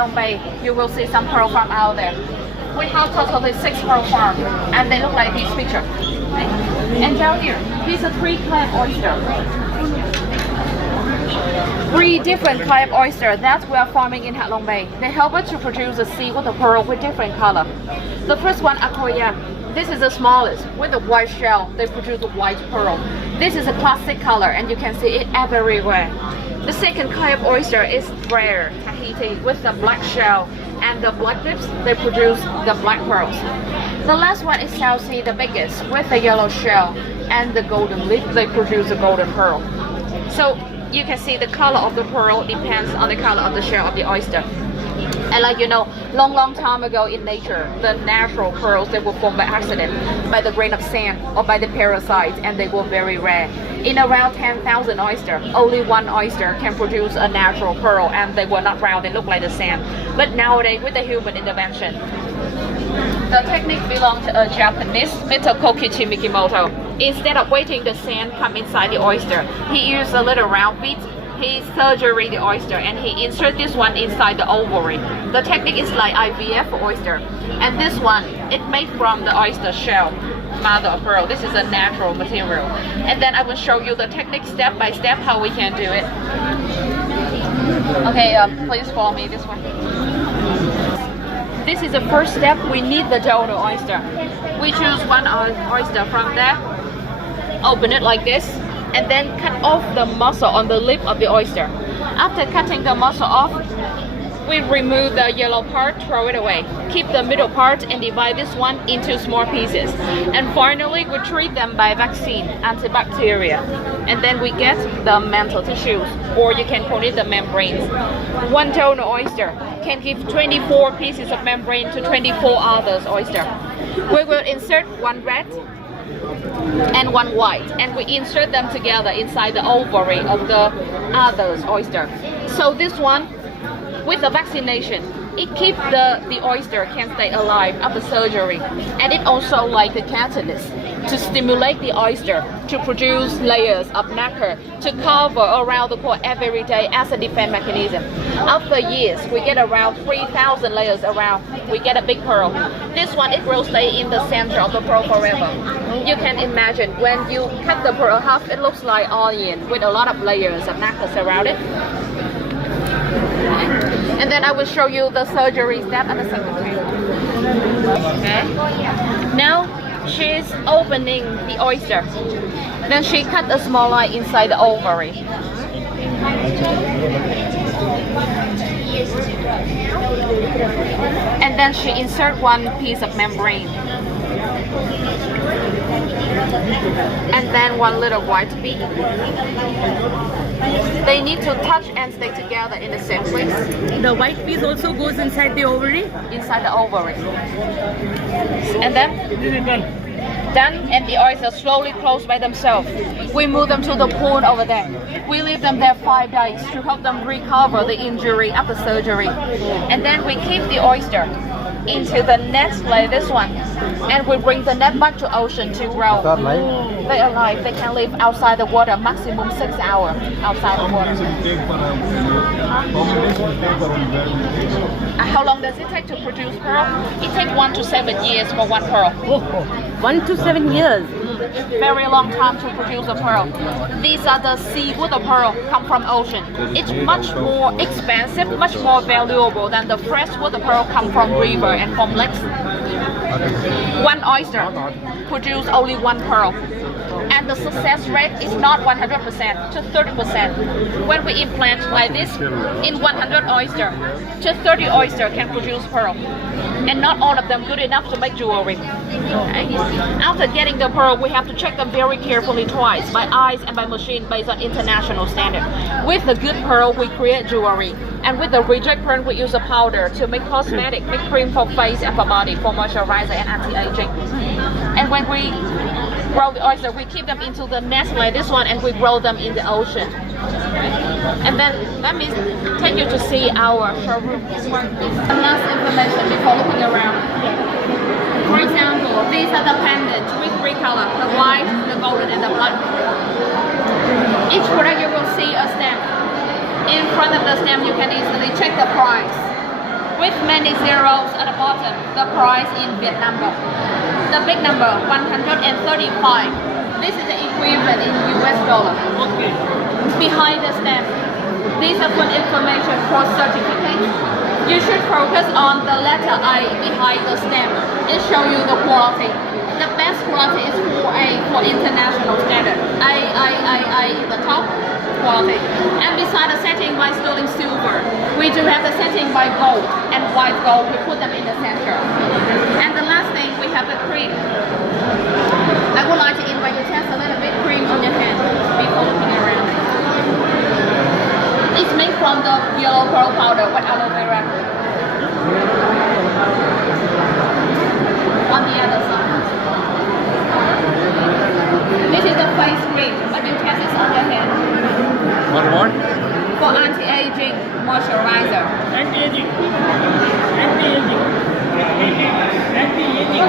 Halong Bay, you will see some pearl farm out there. We have totally 6 pearl farms, and they look like this picture. Okay. And down here, these are 3 kind of oyster. 3 different kind of oyster that we are farming in Halong Bay. They help us to produce a seawater pearl with different color. The first one, Akoya. This is the smallest with a white shell. They produce a white pearl. This is a classic color, and you can see it everywhere. The second kind of oyster is rare Tahiti with the black shell and the black lips. They produce the black pearls. The last one is South Sea, the biggest, with the yellow shell and the golden lip. They produce a golden pearl. So you can see the color of the pearl depends on the color of the shell of the oyster. And like you know, long time ago in nature, the natural pearls, they were formed by accident, by the grain of sand or by the parasites, and they were very rare. In around 10,000 oysters, only 1 oyster can produce a natural pearl, and they were not round, they look like the sand. But nowadays, with the human intervention, the technique belongs to a Japanese, Mitakoki Mikimoto. Instead of waiting the sand come inside the oyster, he used a little round bead. He surgery the oyster and he insert this one inside the ovary. The technique is like IVF for oyster. And this one, it made from the oyster shell, mother of pearl. This is a natural material. And then I will show you the technique step by step how we can do it. Okay, please follow me this one. This is the first step. We need the donor oyster. We choose 1 oyster from there, open it like this, and then cut off the muscle on the lip of the oyster. After cutting the muscle off, we remove the yellow part, throw it away. Keep the middle part and divide this one into small pieces. And finally, we treat them by vaccine, antibacteria. And then we get the mantle tissues, or you can call it the membranes. 1 donor oyster can give 24 pieces of membrane to 24 others oyster. We will insert 1 red and 1 white, and we insert them together inside the ovary of the other's oyster. So this one, with the vaccination, it keeps the oyster can stay alive after surgery, and it also like the catalyst to stimulate the oyster to produce layers of nacre to cover around the core every day as a defense mechanism. After years, we get around 3,000 layers around. We get a big pearl. This one, it will stay in the center of the pearl forever. You can imagine when you cut the pearl half, it looks like onion with a lot of layers of nacre around it. And then I will show you the surgery step at the second time. Okay. Now she's opening the oyster. Then she cut a small line inside the ovary. And then she insert 1 piece of membrane. And then 1 little white bead. They need to touch and stay together in the same place. The white piece also goes inside the ovary? Inside the ovary. And then done, and the oysters slowly close by themselves. We move them to the pool over there. We leave them there 5 days to help them recover the injury after surgery. And then we keep the oyster into the net like this one, and we bring the net back to ocean to grow. They are alive. They can live outside the water maximum 6 hours outside the water. How long does it take to produce pearl? It takes 1 to 7 years for 1 pearl. 1 to 7 years. Very long time to produce a pearl. These are the seawater pearl, come from ocean. It's much more expensive, much more valuable than the freshwater pearl come from river and from lakes. 1 oyster produce only 1 pearl. And the success rate is not 100% to 30%. When we implant like this, in 100 oyster, just 30 oyster can produce pearl. And not all of them good enough to make jewelry. Okay. After getting the pearl, we have to check them very carefully twice, by eyes and by machine based on international standard. With the good pearl, we create jewelry. And with the reject pearl, we use a powder to make cosmetic, make cream for face and for body, for moisturizer and anti-aging. And when we grow the oyster, we keep them into the nest like this one, and we grow them in the ocean. Okay. And then let me take you to see our showroom. One last information before looking around. For example, these are the pendants with 3 colors, the white, the golden, and the black. Each product you will see a stamp. In front of the stamp, you can easily check the price. with many zeros at the bottom. The price in Vietnam. The big number 135. This is the equivalent in US dollar. Okay. Behind the stamp, these are for information for certificate. You should focus on the letter I behind the stamp. It shows you the quality. The best quality is 4A for international standard. I is the top quality. And beside the setting by sterling silver, we do have the setting by gold and white gold. We put them in the center. And the last thing, we have the cream. I would like to invite you to test a little bit cream on your hand before looking around. It's made from the yellow pearl powder with aloe vera. On the other side. This is the face cream, but you test it on your hand. For what? For anti-aging moisturizer. Anti-aging. Anti-aging. Anti-aging.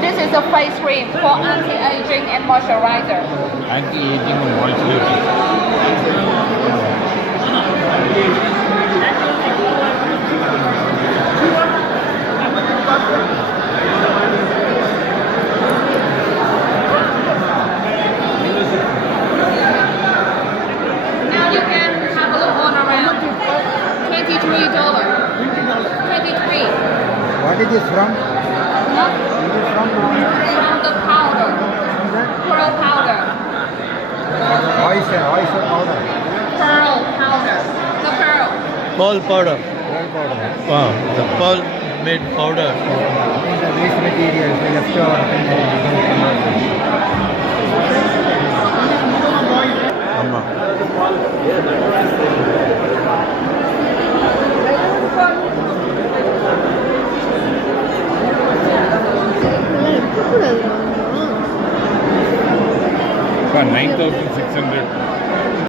This is the face cream for anti-aging and moisturizer. Anti-aging and moisture. Now you can have a look all around. $23. 23. What is this from? From the powder. Pearl powder. Oyster powder. Pearl powder. The pearl. Pearl powder. Pearl powder. Wow, the pearl made powder. In the waste material, the leftover Amma. For 9,600.